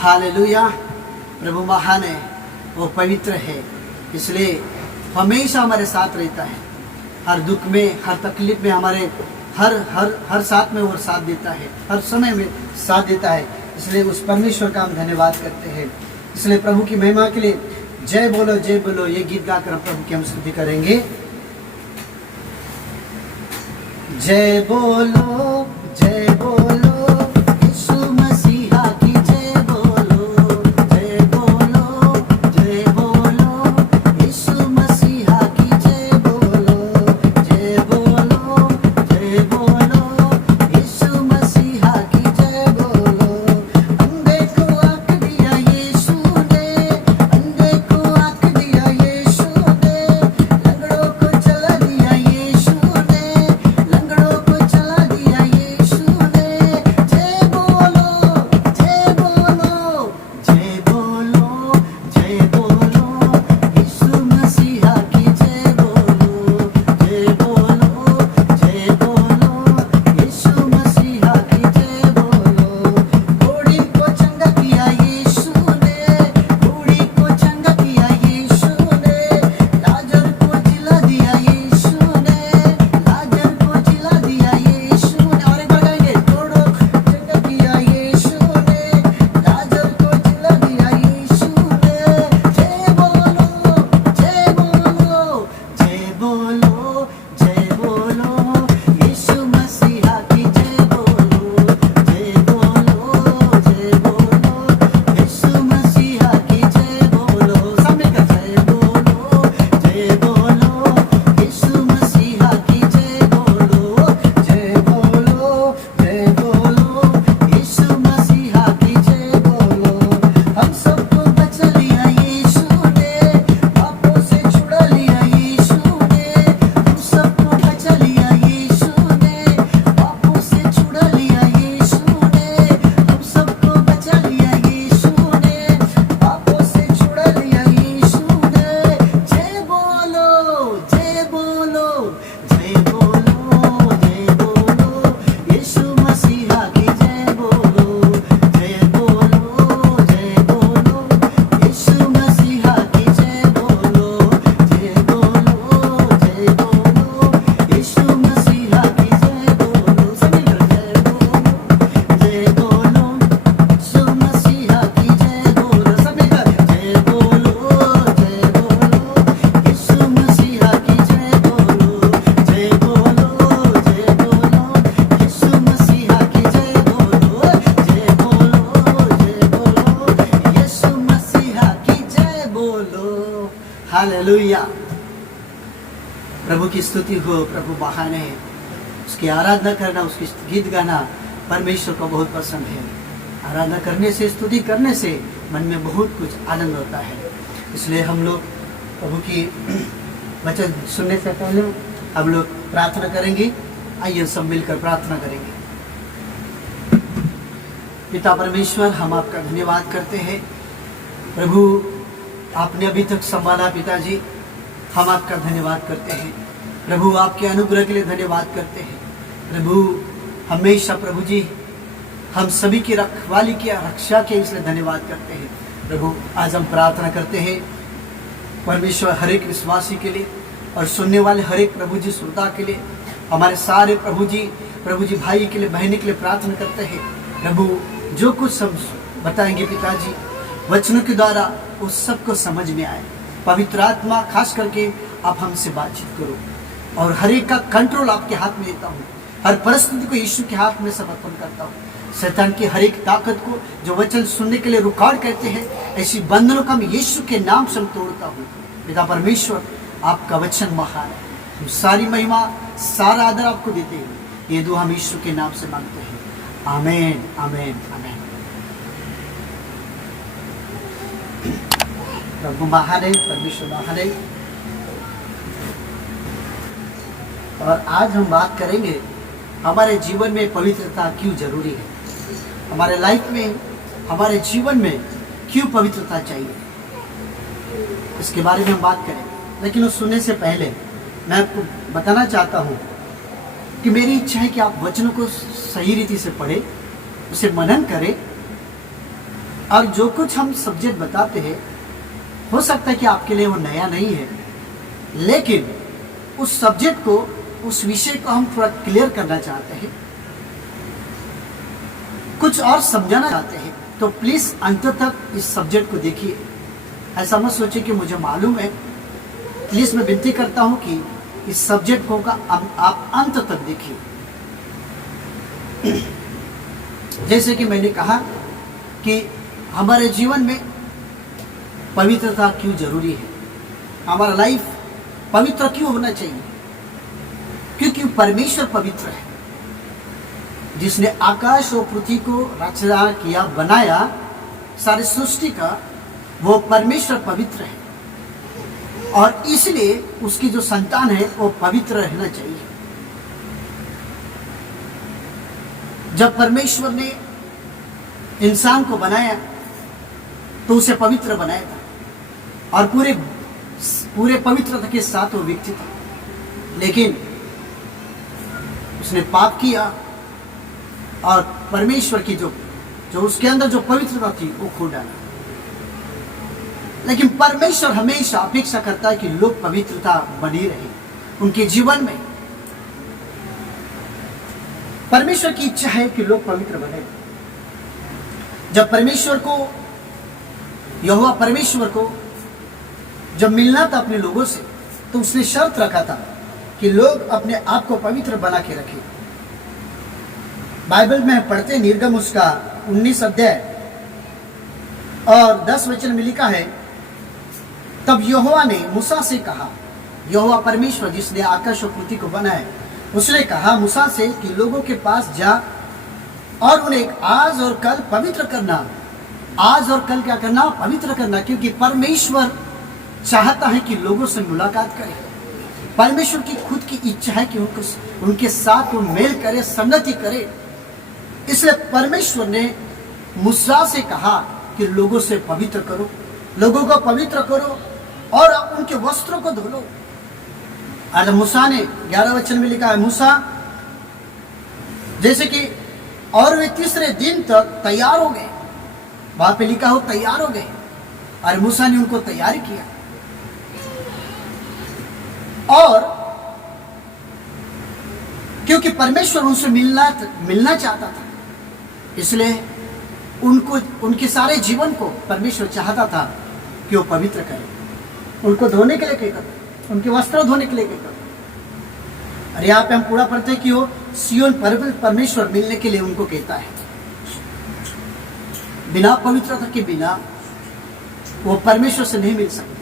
Hallelujah. प्रभु महान है, वो पवित्र है, इसलिए हमेशा हमारे साथ रहता है। हर दुख में, हर तकलीफ में, हमारे हर साथ में वो साथ देता है, हर समय में साथ देता है। इसलिए उस परमेश्वर का हम धन्यवाद करते हैं। इसलिए प्रभु की महिमा के लिए जय बोलो, ये गीत गाकर प्रभु की हम स्तुति करेंगे। जय बोलो यीशु मसीहा की जय बोलो यीशु मसीहा की जय बोलो यीशु मसीहा की जय बोलो। अंधे को आँख दिया यीशु ने, अंधे को आँख दिया यीशु ने, लंगड़ों को चला दिया यीशु ने, लंगड़ों को चला दिया यीशु ने। जय बोलो यीशु मसीहा की जय बोलो यीशु मसीहा की जय बोलो। घोड़ी को चंगा किया यीशु ने, घोड़ी को चंगा किया यीशु ने, लाजर को जिला दिया यीशु ने, लाजर को जिला दिया यीशु ने। और एक बार गाएंगे, घोड़ों को चंगा किया यीशु ने, लाजर को जिला दिया यीशु ने। जय बोलो यीशु मसीहा की जय बोलो यीशु मसीहा की जय बोलो। सब मिलकर जय बोलो यीशु मसीहा की जय बोलो यीशु मसीहा की जय बोलो। हम सबको बचा लिया यीशु ने, पापों से छुड़ा लिया यीशु ने, हम सबको बचा लिया यीशु ने, पापों से छुड़ा लिया यीशु ने, हम सबको बचा लिया यीशु ने, पापों से छुड़ा लिया यीशु ने। जय बोलो यीशु मसीहा की जय बोलो यीशु मसीहा की जय बोलो यीशु मसीहा की जय बोलो। सभी लोग जय बोलो यीशु मसीहा की जय बोलो। सभी लोग जय बोलो यीशु मसीहा की जय बोलो यीशु मसीहा की जय बोलो यीशु मसीहा की जय बोलो। हालेलुया। प्रभु की स्तुति हो, प्रभु महान है, उसकी आराधना करना, उसकी गीत गाना परमेश्वर को बहुत पसंद है। आराधना करने से, स्तुति करने से मन में बहुत कुछ आनंद होता है। इसलिए हम लोग प्रभु की वचन सुनने से पहले हम लोग प्रार्थना करेंगे। आइए सब मिलकर प्रार्थना करेंगे। पिता परमेश्वर, हम आपका धन्यवाद करते हैं। प्रभु, आपने अभी तक संभाला पिताजी, हम आपका धन्यवाद करते हैं। प्रभु, आपके अनुग्रह के लिए धन्यवाद करते हैं। प्रभु, हमेशा प्रभु जी हम सभी की रखवाली की रक्षा के इसलिए धन्यवाद करते हैं। प्रभु, आज हम प्रार्थना करते हैं परमेश्वर हर एक विश्वासी के लिए और सुनने वाले हर एक प्रभु जी श्रोता के लिए, हमारे सारे प्रभु जी भाई के लिए, बहनी के लिए प्रार्थना करते हैं। प्रभु, जो कुछ सब बताएंगे पिताजी वचनों के द्वारा, उस सबको समझ में आए। पवित्र आत्मा खास करके आप हमसे बातचीत करो और हर एक का कंट्रोल आपके हाथ में देता हूँ। हर परिस्थिति को यीशु के हाथ में समर्पण करता हूँ। शैतान की हर एक ताकत को जो वचन सुनने के लिए रुकावट करते हैं, ऐसी बंधनों का मैं यीशु के नाम से तोड़ता हूँ। पिता परमेश्वर, आपका वचन महान है। हम सारी महिमा, सारा आदर आपको देते हैं। ये दुआ हम यीशु के नाम से मांगते हैं। आमीन, आमीन, आमीन। प्रभु महान है, परमेश्वर महान है। और आज हम बात करेंगे हमारे जीवन में पवित्रता क्यों जरूरी है। हमारे लाइफ में, हमारे जीवन में क्यों पवित्रता चाहिए, इसके बारे में हम बात करेंगे। लेकिन उस सुनने से पहले मैं आपको बताना चाहता हूँ कि मेरी इच्छा है कि आप वचनों को सही रीति से पढ़ें, उसे मनन करें और जो कुछ हम सब्जेक्ट बताते हैं हो सकता है कि आपके लिए वो नया नहीं है, लेकिन उस सब्जेक्ट को, उस विषय को हम थोड़ा क्लियर करना चाहते हैं, कुछ और समझाना चाहते हैं, तो प्लीज अंत तक इस सब्जेक्ट को देखिए। ऐसा मत सोचिए कि मुझे मालूम है। प्लीज मैं विनती करता हूं कि इस सब्जेक्ट को का आप अंत तक देखिए। जैसे कि मैंने कहा कि हमारे जीवन में पवित्रता क्यों जरूरी है, हमारा लाइफ पवित्र क्यों होना चाहिए, क्योंकि परमेश्वर पवित्र है। जिसने आकाश और पृथ्वी को रचना किया, बनाया, सारी सृष्टि का, वो परमेश्वर पवित्र है और इसलिए उसकी जो संतान है वो पवित्र रहना चाहिए। जब परमेश्वर ने इंसान को बनाया तो उसे पवित्र बनाया था और पूरे पवित्रता के साथ वो व्यक्ति था, लेकिन उसने पाप किया और परमेश्वर की जो उसके अंदर जो पवित्रता थी वो खो डाला। लेकिन परमेश्वर हमेशा अपेक्षा करता है कि लोग पवित्रता बनी रहे उनके जीवन में। परमेश्वर की इच्छा है कि लोग पवित्र बने। जब यहोवा परमेश्वर को जब मिलना था अपने लोगों से, तो उसने शर्त रखा था कि लोग अपने आप को पवित्र बना के रखें। बाइबल में पढ़ते निर्गम उसका 19 अध्याय और 10 वचन में लिखा है, तब यहोवा ने मूसा से कहा, यहोवा परमेश्वर जिसने आकाश और पृथ्वी को बनाया, उसने कहा मूसा से कि लोगों के पास जा और उन्हें आज और कल पवित्र करना। आज और कल क्या करना? पवित्र करना, क्योंकि परमेश्वर चाहता है कि लोगों से मुलाकात करे। परमेश्वर की खुद की इच्छा है कि उनके साथ वो मेल करे, संगति करे। इसलिए परमेश्वर ने मूसा से कहा कि लोगों से पवित्र करो, लोगों को पवित्र करो और उनके वस्त्रों को धो लो। और मूसा ने 11 वचन में लिखा है, मूसा जैसे कि और वे तीसरे दिन तक तैयार हो गए। वहां पे लिखा हो तैयार हो गए और मूसा ने उनको तैयार किया। और क्योंकि परमेश्वर उनसे मिलना चाहता था, इसलिए उनके सारे जीवन को परमेश्वर चाहता था कि वो पवित्र करे। उनको धोने के लिए कहता था, उनके वस्त्र धोने के लिए कहता था। और यहाँ पे हम पूरा पढ़ते कि वो सियोन पर्वत परमेश्वर मिलने के लिए उनको कहता है। बिना पवित्रता के बिना वो परमेश्वर से नहीं मिल सकते।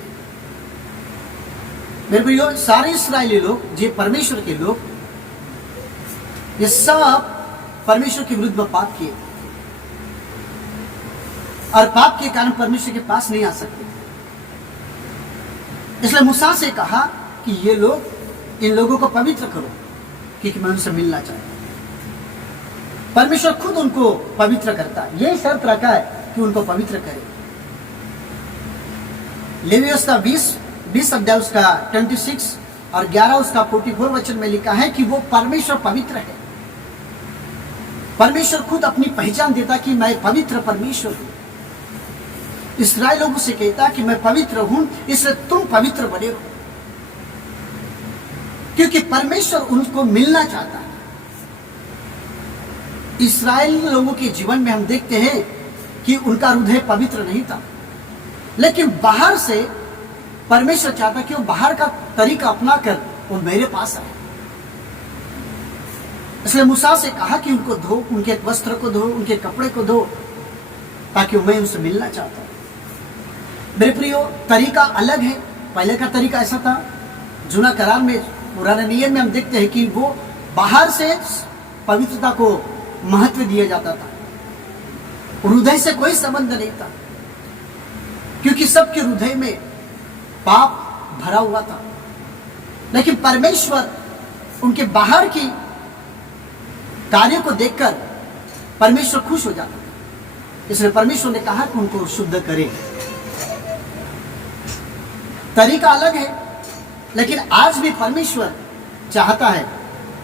मेरे भाइयों, सारे इस्राएली लोग, जो परमेश्वर के लोग, ये सब परमेश्वर के विरुद्ध में पाप किए और पाप के कारण परमेश्वर के पास नहीं आ सकते। इसलिए मूसा से कहा कि ये लोग, इन लोगों को पवित्र करो, क्योंकि मैं उनसे मिलना चाहता हूं। परमेश्वर खुद उनको पवित्र करता है। यही शर्त रखा है कि उनको पवित्र करे। लेवी उसका 20 अध्याय उसका 26 और 11 उसका 44 वचन में लिखा है कि वो परमेश्वर पवित्र है। परमेश्वर खुद अपनी पहचान देता कि मैं पवित्र परमेश्वर हूं। इस्राएल लोगों से कहता कि मैं पवित्र हूं, इसलिए तुम पवित्र बने रहो, क्योंकि परमेश्वर उनको मिलना चाहता है। इस्राएल लोगों के जीवन में हम देखते हैं कि उनका हृदय पवित्र नहीं था, लेकिन बाहर से परमेश्वर चाहता कि वो बाहर का तरीका अपना कर वो मेरे पास आए। इसलिए मूसा से कहा कि उनको धो, उनके वस्त्र को धो, उनके कपड़े को धो, ताकि मैं उनसे मिलना चाहता हूं। मेरे प्रियो, तरीका अलग है। पहले का तरीका ऐसा था, जूना करार में, पुराने नियम में हम देखते हैं कि वो बाहर से पवित्रता को महत्व दिया जाता था, हृदय से कोई संबंध नहीं था, क्योंकि सबके हृदय में पाप भरा हुआ था। लेकिन परमेश्वर उनके बाहर की कार्य को देखकर परमेश्वर खुश हो जाता था। इसलिए परमेश्वर ने कहा कि उनको शुद्ध करे। तरीका अलग है, लेकिन आज भी परमेश्वर चाहता है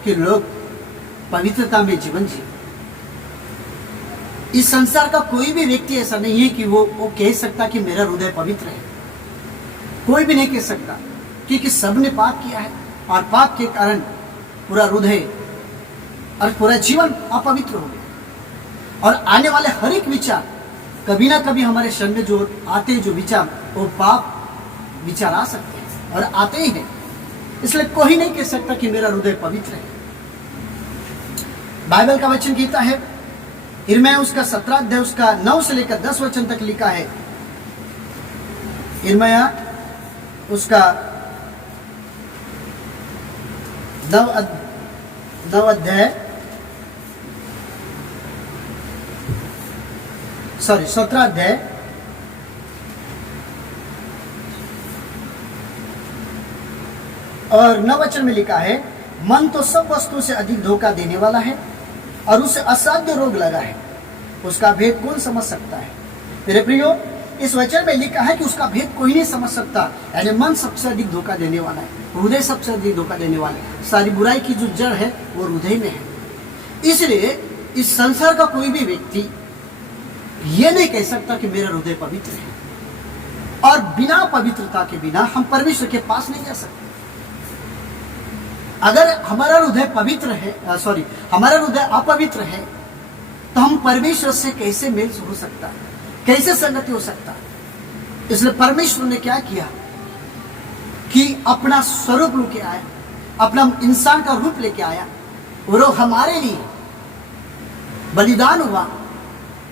कि लोग पवित्रता में जीवन जिए। इस संसार का कोई भी व्यक्ति ऐसा नहीं है कि वो कह सकता कि मेरा हृदय पवित्र है। कोई भी नहीं कह सकता, क्योंकि सबने पाप किया है और पाप के कारण पूरा हृदय और पूरा जीवन अपवित्र हो गया। और आने वाले हर एक विचार कभी ना कभी हमारे क्षण में जो आते हैं, जो विचार, वो पाप विचार आ सकते हैं और आते ही हैं। इसलिए कोई नहीं कह सकता कि मेरा हृदय पवित्र है। बाइबल का वचन कहता है, यिर्मयाह उसका 17 अध्याय उसका 9 से लेकर 10 वचन तक लिखा है। यिर्मयाह उसका 9 अध्याय 17 अध्याय और 9 वचन में लिखा है, मन तो सब वस्तुओं से अधिक धोखा देने वाला है और उसे असाध्य रोग लगा है, उसका भेद कौन समझ सकता है। मेरे प्रियो, इस वचन में लिखा है कि उसका भेद कोई नहीं समझ सकता। यानी मन सबसे अधिक धोखा देने वाला है, हृदय सबसे अधिक धोखा देने वाला है। सारी बुराई की जो जड़ है वो हृदय में है। इसलिए इस संसार का कोई भी व्यक्ति ये नहीं कह सकता कि मेरा हृदय पवित्र है। और बिना पवित्रता के बिना हम परमेश्वर के पास नहीं जा सकते। अगर हमारा हृदय पवित्र है, हमारा हृदय अपवित्र है, तो हम परमेश्वर से कैसे मेल हो सकता है, कैसे संगति हो सकता है। इसलिए परमेश्वर ने क्या किया कि अपना स्वरूप लेके आया, अपना इंसान का रूप लेके आया और वो हमारे लिए बलिदान हुआ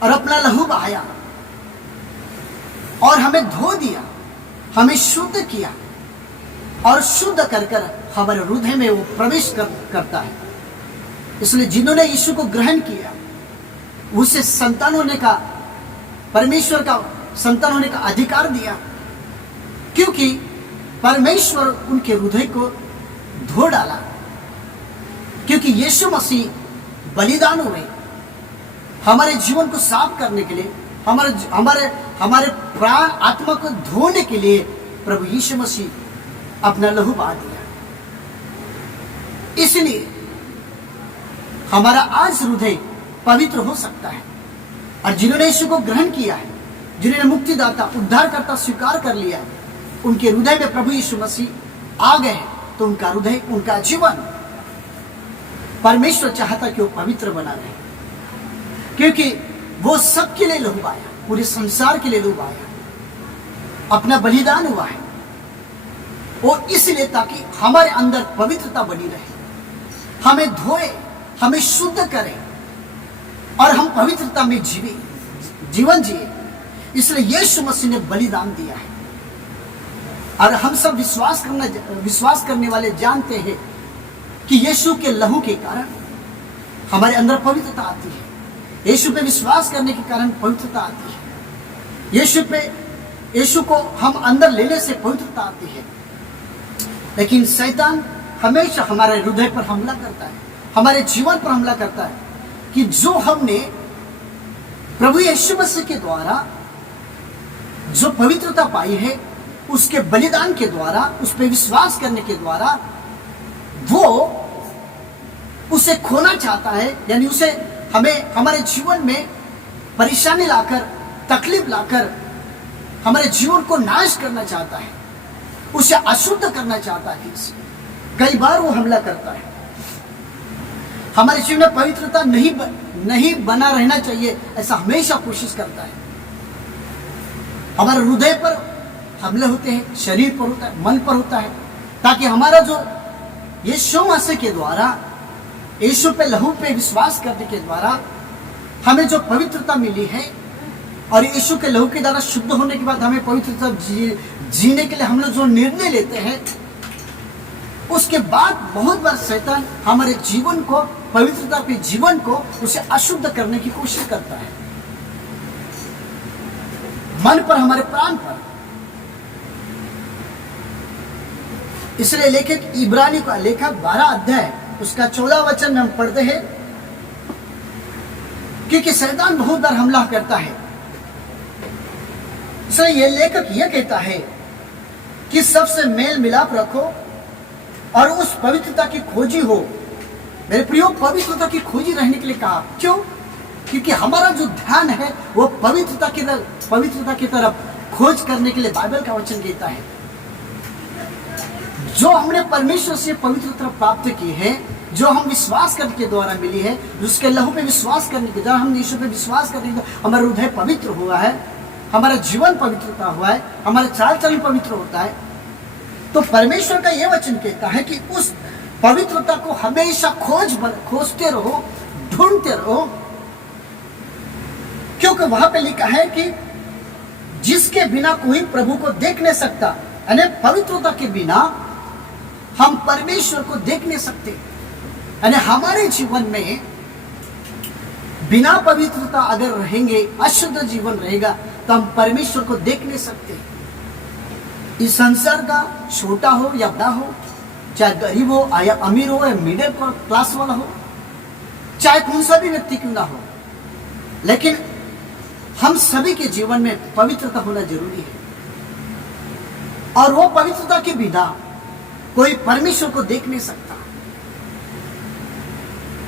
और अपना लहू बहाया और हमें धो दिया, हमें शुद्ध किया और शुद्ध कर कर हमारे हृदय में वो प्रवेश करता है। इसलिए जिन्होंने यीशु को ग्रहण किया उसे संतान होने का, परमेश्वर का संतान होने का अधिकार दिया, क्योंकि परमेश्वर उनके हृदय को धो डाला। क्योंकि यीशु मसीह बलिदान हुए हमारे जीवन को साफ करने के लिए, हमारे प्राण आत्मा को धोने के लिए प्रभु यीशु मसीह अपना लहू बहा दिया। इसलिए हमारा आज हृदय पवित्र हो सकता है। और जिन्होंने यीशु को ग्रहण किया है, जिन्होंने मुक्तिदाता उद्धारकर्ता स्वीकार कर लिया है, उनके हृदय में प्रभु यीशु मसीह आ गए हैं, तो उनका हृदय, उनका जीवन परमेश्वर चाहता कि वो पवित्र बना रहे, क्योंकि वो सबके लिए लहू बहाया, पूरे संसार के लिए लहू बहाया, अपना बलिदान हुआ है वो इसलिए ताकि हमारे अंदर पवित्रता बनी रहे, हमें धोए, हमें शुद्ध करे और हम पवित्रता में जीवन जिए। इसलिए यीशु मसीह ने बलिदान दिया है। और हम सब विश्वास करने वाले जानते हैं कि यीशु के लहू के कारण हमारे अंदर पवित्रता आती है। यीशु पे विश्वास करने के कारण पवित्रता आती है। यीशु को हम अंदर लेने से पवित्रता आती है। लेकिन शैतान हमेशा हमारे हृदय पर हमला करता है, हमारे जीवन पर हमला करता है कि जो हमने प्रभु यीशु मसीह के द्वारा जो पवित्रता पाई है, उसके बलिदान के द्वारा, उस पर विश्वास करने के द्वारा वो उसे खोना चाहता है। यानी उसे हमें हमारे जीवन में परेशानी लाकर, तकलीफ लाकर हमारे जीवन को नाश करना चाहता है, उसे अशुद्ध करना चाहता है। कई बार वो हमला करता है। हमारे जीवन में पवित्रता नहीं बना रहना चाहिए, ऐसा हमेशा कोशिश करता है। हमारे हृदय पर हमले होते हैं, शरीर पर होता है, मन पर होता है, ताकि हमारा जो यीशु मसीह के द्वारा, यीशु पे लहू पे विश्वास करने के द्वारा हमें जो पवित्रता मिली है और यीशु के लहू के द्वारा शुद्ध होने के बाद हमें पवित्रता जीने के लिए हम लोग जो निर्णय लेते हैं, उसके बाद बहुत बार शैतान हमारे जीवन को, पवित्रता के जीवन को उसे अशुद्ध करने की कोशिश करता है, मन पर, हमारे प्राण पर। इसलिए लेखक इब्रानी का लेखक 12 अध्याय उसका 14 वचन हम पढ़ते हैं, क्योंकि शैतान बहुत बार हमला करता है। इसलिए ये लेखक यह कहता है कि सबसे मेल मिलाप रखो और उस पवित्रता की खोजी हो। मेरे प्रियो, पवित्रता की खोजी रहने के लिए कहा। क्यों? क्योंकि हमारा जो ध्यान है वो पवित्रता की तरफ खोज करने के लिए बाइबल का वचन कहता है, जो हमने परमेश्वर से पवित्रता प्राप्त की है, जो हम विश्वास करने के द्वारा मिली है, उसके लहू पे विश्वास करने के द्वारा, हम यीशु पे विश्वास करने के द्वारा हमारा हृदय पवित्र हुआ है, हमारा जीवन पवित्रता हुआ है, हमारा चाल चलन पवित्र होता है। तो परमेश्वर का यह वचन कहता है कि उस पवित्रता को हमेशा खोजते रहो, ढूंढते रहो, क्योंकि वहां पे लिखा है कि जिसके बिना कोई प्रभु को देख नहीं सकता, यानी पवित्रता के बिना हम परमेश्वर को देख नहीं सकते। यानी हमारे जीवन में बिना पवित्रता अगर रहेंगे, अशुद्ध जीवन रहेगा, तो हम परमेश्वर को देख नहीं सकते। इस संसार का छोटा हो या बड़ा हो, चाहे गरीब हो या अमीर हो या मिडिल क्लास वाला हो, चाहे कौन सा भी व्यक्ति क्यों ना हो, लेकिन हम सभी के जीवन में पवित्रता होना जरूरी है। और वो पवित्रता के बिना कोई परमेश्वर को देख नहीं सकता।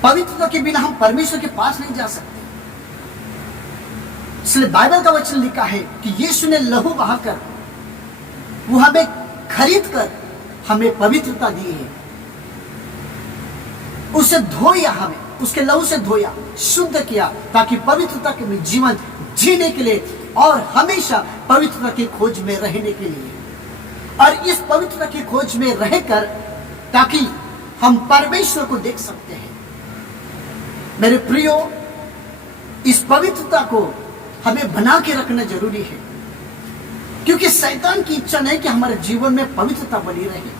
पवित्रता के बिना हम परमेश्वर के पास नहीं जा सकते। इसलिए बाइबल का वचन लिखा है कि यीशु ने लहू बहाकर, वो हमें खरीद कर हमें पवित्रता दी है। उसे धोया, हमें उसके लहू से धोया, शुद्ध किया, ताकि पवित्रता के जीवन जीने के लिए और हमेशा पवित्रता की खोज में रहने के लिए, और इस पवित्रता की खोज में रहकर ताकि हम परमेश्वर को देख सकते हैं। मेरे प्रियो, इस पवित्रता को हमें बना के रखना जरूरी है, क्योंकि शैतान की इच्छा नहीं कि हमारे जीवन में पवित्रता बनी रहे,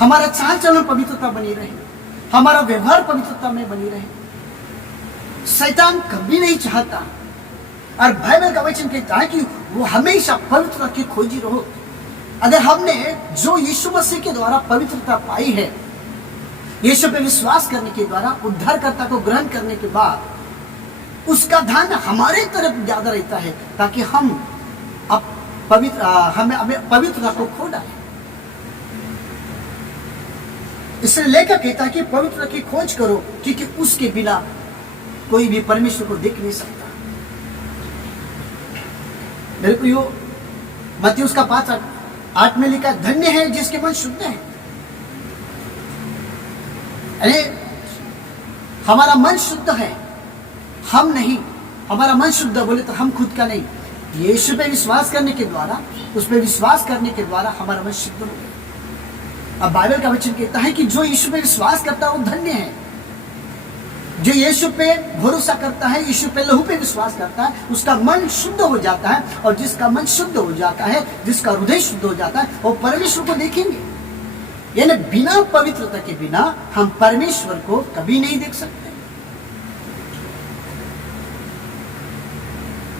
हमारा चाल चलन पवित्रता बनी रहे, हमारा व्यवहार पवित्रता में बनी रहे। शैतान कभी नहीं चाहता, और बाइबल का वचन कहता है कि वो हमेशा पवित्रता की खोजी रहो। अगर हमने जो यीशु मसीह के द्वारा पवित्रता पाई है, यीशु पे विश्वास करने के द्वारा, उद्धारकर्ता को ग्रहण करने के बाद, उसका ध्यान हमारे तरफ ज्यादा रहता है, ताकि हम अब हमें पवित्रता को खो डालें। इसलिए लेकर कहता है कि पवित्रता की खोज करो, क्योंकि उसके बिना कोई भी परमेश्वर को देख नहीं सकता। मेरे प्रियो, मत्ती उसका 5:8 में लिखा, धन्य है जिसके मन शुद्ध है। अरे हमारा मन शुद्ध है, हम नहीं। हमारा मन शुद्ध बोले तो हम खुद का नहीं, यीशु पे विश्वास करने के द्वारा, उस पे विश्वास करने के द्वारा हमारा मन शुद्ध हो गया। अब बाइबल का वचन कहता है कि जो यीशु पे विश्वास करता है वो धन्य है। जो यीशु पे भरोसा करता है, यीशु पे लहू पे विश्वास करता है, उसका मन शुद्ध हो जाता है। और जिसका मन शुद्ध हो जाता है, जिसका हृदय शुद्ध हो जाता है, वो परमेश्वर को देखेंगे। यानी बिना पवित्रता के बिना हम परमेश्वर को कभी नहीं देख सकते।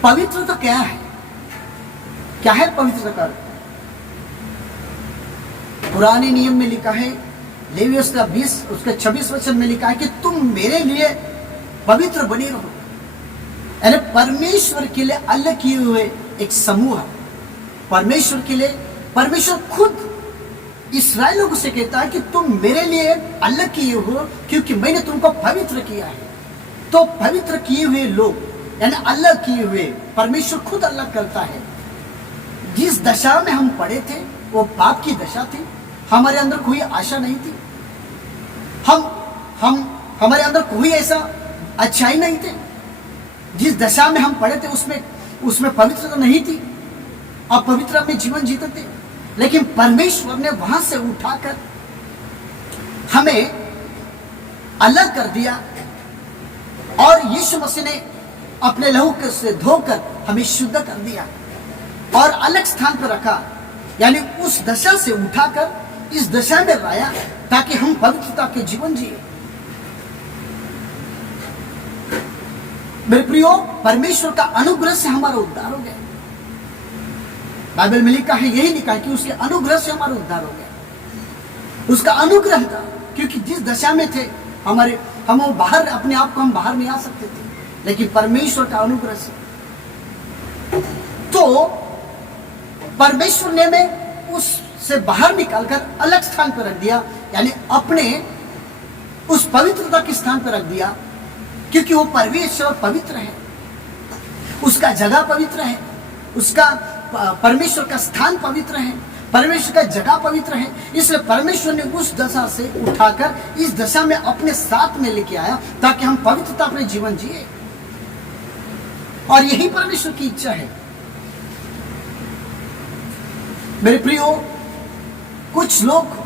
पवित्रता क्या है? क्या है पवित्रता का? पुराने नियम में लिखा है, लेवी उसका 20 उसका 26 वचन में लिखा है कि तुम मेरे लिए पवित्र बने रहो। यानी परमेश्वर के लिए अलग किए हुए एक समूह है। परमेश्वर के लिए परमेश्वर खुद इस्राएलियों को से कहता है कि तुम मेरे लिए अलग किए हो, क्योंकि मैंने तुमको पवित्र किया है। तो पवित्र किए हुए लोग, यानी अलग किए हुए, परमेश्वर खुद अलग करता है। जिस दशा में हम पड़े थे वो पाप की दशा थी, हमारे अंदर कोई आशा नहीं थी, हमारे अंदर कोई ऐसा अच्छाई नहीं थे। जिस दशा में हम पड़े थे उसमें पवित्रता नहीं थी, अपवित्र में जीवन जीते थे। लेकिन परमेश्वर ने वहां से उठाकर हमें अलग कर दिया, और यीशु मसीह ने अपने लहू से धोकर हमें शुद्ध कर दिया और अलग स्थान पर रखा। यानी उस दशा से उठाकर इस दशा में लाया, ताकि हम पवित्रता के जीवन जिए। मेरे प्रियो, परमेश्वर का अनुग्रह से हमारा उद्धार हो गया। बाइबल में लिखा है, यही लिखा है कि उसके अनुग्रह से हमारा उद्धार हो गया। उसका अनुग्रह था, क्योंकि जिस दशा में थे हम बाहर, अपने आप को हम बाहर नहीं आ सकते थे, लेकिन परमेश्वर का अनुग्रह से। तो परमेश्वर ने हमें उससे बाहर निकालकर अलग स्थान पर रख दिया, यानी अपने उस पवित्रता के स्थान पर रख दिया, क्योंकि वो परमेश्वर पवित्र है, उसका जगह पवित्र है, उसका परमेश्वर का स्थान पवित्र है, परमेश्वर का जगह पवित्र है। इसलिए परमेश्वर ने उस दशा से उठाकर इस दशा में अपने साथ में लेके आया ताकि हम पवित्रता अपने जीवन जिए, और यही परमेश्वर की इच्छा है। मेरे प्रियो, कुछ लोग,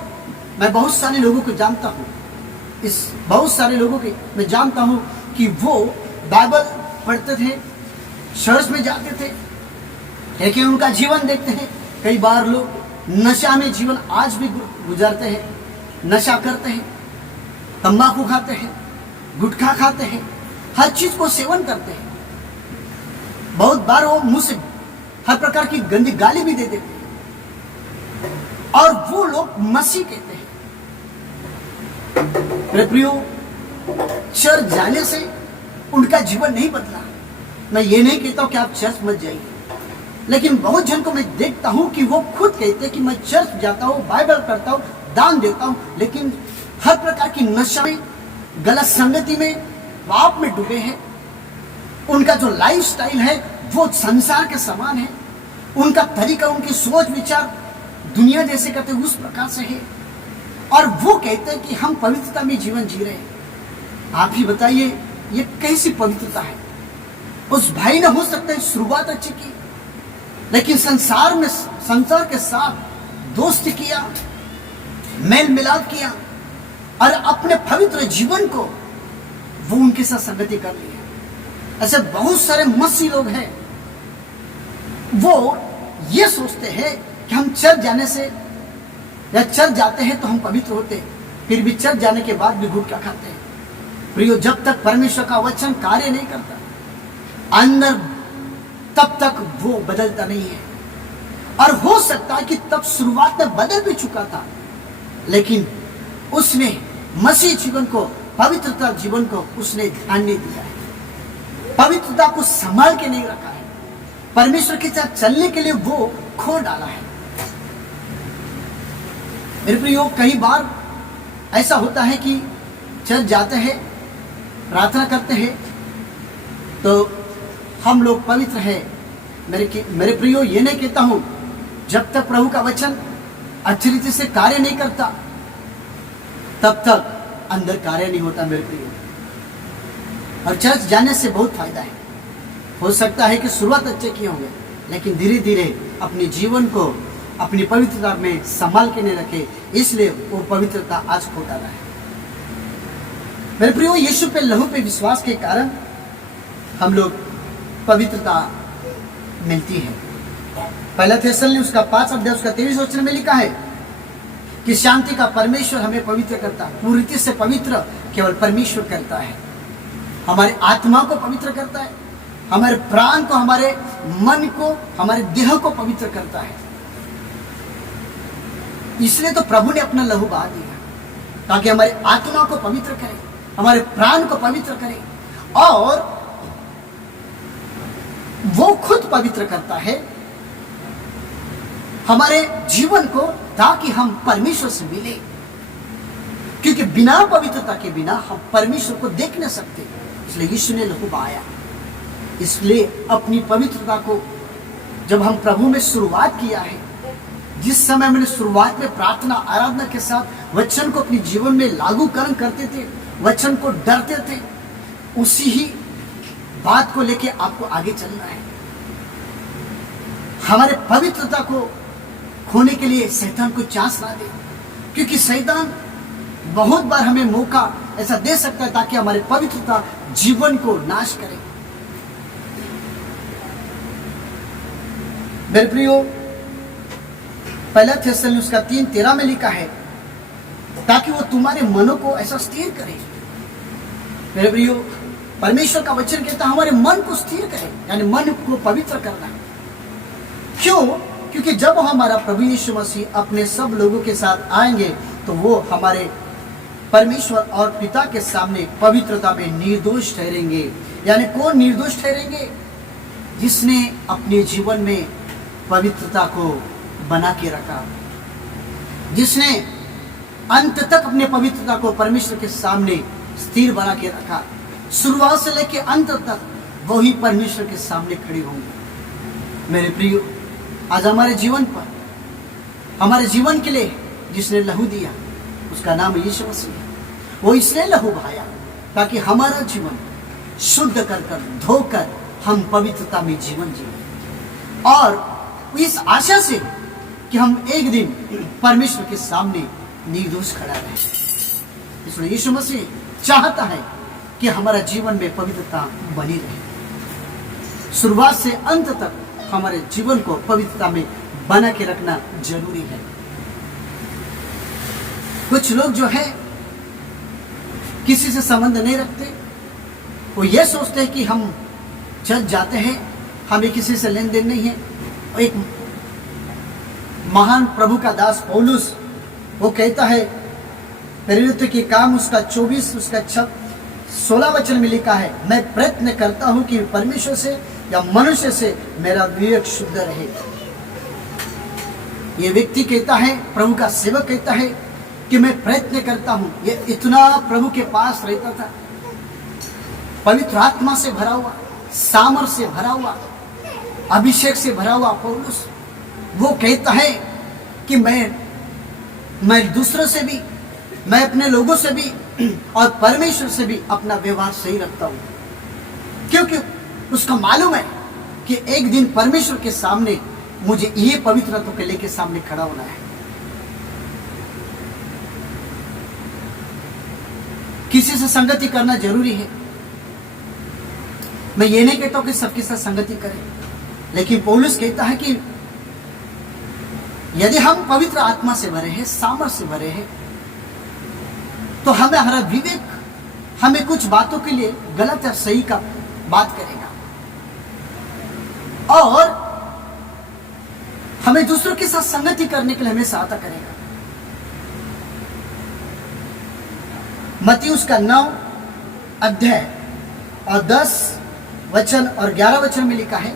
मैं बहुत सारे लोगों को जानता हूं, बहुत सारे लोगों के मैं जानता हूं कि वो बाइबल पढ़ते थे, चर्च में जाते थे, लेकिन उनका जीवन देखते हैं, कई बार लोग नशा में जीवन आज भी गुजारते हैं, नशा करते हैं, तंबाकू खाते हैं, गुटखा खाते हैं, हर चीज को सेवन करते हैं। बहुत बार वो मुंह से हर प्रकार की गंदी गाली भी दे देते हैं, और वो लोग मसीह कहते हैं। मेरे प्रियो, चर्च जाने से उनका जीवन नहीं बदला। मैं ये नहीं कहता हूं कि आप चर्च मत जाइए, लेकिन बहुत जन को मैं देखता हूं कि वो खुद कहते हैं कि मैं चर्च जाता हूं, बाइबल पढ़ता हूं, दान देता हूं, लेकिन हर प्रकार की नशा में, गलत संगति में, पाप में डूबे हैं। उनका जो लाइफ स्टाइल है वो संसार के समान है, उनका तरीका, उनकी सोच विचार दुनिया जैसे करते उस प्रकार से है, और वो कहते हैं कि हम पवित्रता में जीवन जी रहे हैं। आप ही बताइए, ये कैसी पवित्रता है? उस भाई ने हो सकता है शुरुआत अच्छी की, लेकिन संसार के साथ दोस्ती किया, मेल मिलाप किया, और अपने पवित्र जीवन को वो उनके साथ संगति कर ली है। ऐसे बहुत सारे मसीह लोग हैं, वो ये सोचते हैं कि हम चर्च जाने से या चर्च जाते हैं तो हम पवित्र होते हैं, फिर भी चर्च जाने के बाद भी गुटखा खाते हैं। प्रियो, जब तक परमेश्वर का वचन कार्य नहीं करता अंदर, तब तक वो बदलता नहीं है। और हो सकता है कि तब शुरुआत में बदल भी चुका था, लेकिन उसने मसीह जीवन को, पवित्रता जीवन को उसने ध्यान नहीं दिया है, पवित्रता को संभाल के नहीं रखा है, परमेश्वर के साथ चलने के लिए वो खो डाला है। मेरे प्रियो, कई बार ऐसा होता है कि चर्च जाते हैं, प्रार्थना करते हैं, तो हम लोग पवित्र हैं। मेरे प्रियो, ये नहीं कहता हूं जब तक प्रभु का वचन अच्छी रीति से कार्य नहीं करता तब तक अंदर कार्य नहीं होता मेरे प्रियो। और चर्च जाने से बहुत फायदा है। हो सकता है कि शुरुआत अच्छे किए होंगे, लेकिन धीरे धीरे अपने जीवन को अपनी पवित्रता में संभाल के नहीं रखे, इसलिए वो पवित्रता आज खो डाला है। मेरे प्रियो, यीशु पे लहू पे विश्वास के कारण हम लोग पवित्रता मिलती है। पहला थेसलनी उसका 5 अध्याय उसका 23 वचन में लिखा है कि शांति का परमेश्वर हमें पवित्र करता है। पूरी रीति से पवित्र केवल परमेश्वर करता है। हमारे आत्मा को पवित्र करता है, हमारे प्राण को, हमारे मन को, हमारे देह को पवित्र करता है। इसलिए तो प्रभु ने अपना लहू बहा दिया ताकि हमारे आत्मा को पवित्र करे, हमारे प्राण को पवित्र करे, और वो खुद पवित्र करता है हमारे जीवन को, ताकि हम परमेश्वर से मिले। क्योंकि बिना पवित्रता के बिना हम परमेश्वर को देख नहीं सकते, इसलिए यीशु ने लहू बहाया। इसलिए अपनी पवित्रता को जब हम प्रभु में शुरुआत किया है, जिस समय मैंने शुरुआत में प्रार्थना आराधना के साथ वचन को अपने जीवन में लागूकरण करते थे, वचन को डरते थे, उसी ही बात को लेके आपको आगे चलना है। हमारे पवित्रता को खोने के लिए शैतान को चांस ना दे, क्योंकि शैतान बहुत बार हमें मौका ऐसा दे सकता है ताकि हमारे पवित्रता जीवन को नाश करे। मेरे प्रियो, पहला थेसलनी उसका 3:13 में लिखा है ताकि वो तुम्हारे मनों को ऐसा स्थिर करे। मेरे प्रियो, परमेश्वर का वचन कहता है हमारे मन को स्थिर करे, यानी मन को पवित्र करना। क्यों? क्योंकि जब हमारा प्रभु यीशु मसीह अपने सब लोगों के साथ आएंगे तो वो हमारे परमेश्वर और पिता के सामने पवित्रता में निर्दोष ठहरेंगे। यानी कौन निर्दोष ठहरेंगे? जिसने अपने जीवन में पवित्रता को बना के रखा, जिसने अंत तक अपने पवित्रता को परमेश्वर के सामने स्थिर बना के रखा, शुरुआत से लेकर अंत तक वही परमेश्वर के सामने खड़ी होंगी। मेरे प्रियो, आज हमारे जीवन पर, हमारे जीवन के लिए जिसने लहू दिया उसका नाम यीशु मसीह है। वो इसलिए लहू बहाया ताकि हमारा जीवन शुद्ध कर कर धोकर हम पवित्रता में जीवन जिए, और इस आशा से कि हम एक दिन परमेश्वर के सामने निर्दोष खड़ा रहे। इसलिए यीशु मसीह चाहता है कि हमारा जीवन में पवित्रता बनी रहे। शुरुआत से अंत तक हमारे जीवन को पवित्रता में बना के रखना जरूरी है। कुछ लोग जो है किसी से संबंध नहीं रखते, वो ये सोचते हैं कि हम चल जाते हैं, हमें किसी से लेन देन नहीं है। एक महान प्रभु का दास पौलुस वो कहता है, प्रेरित के काम उसका 24 उसका 16 वचन में लिखा है, मैं प्रयत्न करता हूं कि परमेश्वर से या मनुष्य से मेरा विवेक शुद्ध रहे। ये व्यक्ति कहता है, प्रभु का सेवक कहता है कि मैं प्रयत्न करता हूं। ये इतना प्रभु के पास रहता था, पवित्र आत्मा से भरा हुआ, सामर्थ से भरा हुआ, अभिषेक से भरा हुआ पौलुस वो कहता है कि मैं दूसरों से भी, मैं अपने लोगों से भी और परमेश्वर से भी अपना व्यवहार सही रखता हूं, क्योंकि उसका मालूम है कि एक दिन परमेश्वर के सामने मुझे ये पवित्रता के लेके सामने खड़ा होना है। किसी से संगति करना जरूरी है। मैं ये नहीं कहता हूं कि सबके साथ संगति करें, लेकिन पौलुस कहता है कि यदि हम पवित्र आत्मा से भरे हैं, सामर्थ से भरे हैं, तो हमारा विवेक हमें कुछ बातों के लिए गलत या सही का बात करेगा, और हमें दूसरों के साथ संगति करने के लिए हमें सहायता करेगा। मत्ती उसका 9 अध्याय और 10 वचन और 11 वचन में लिखा है।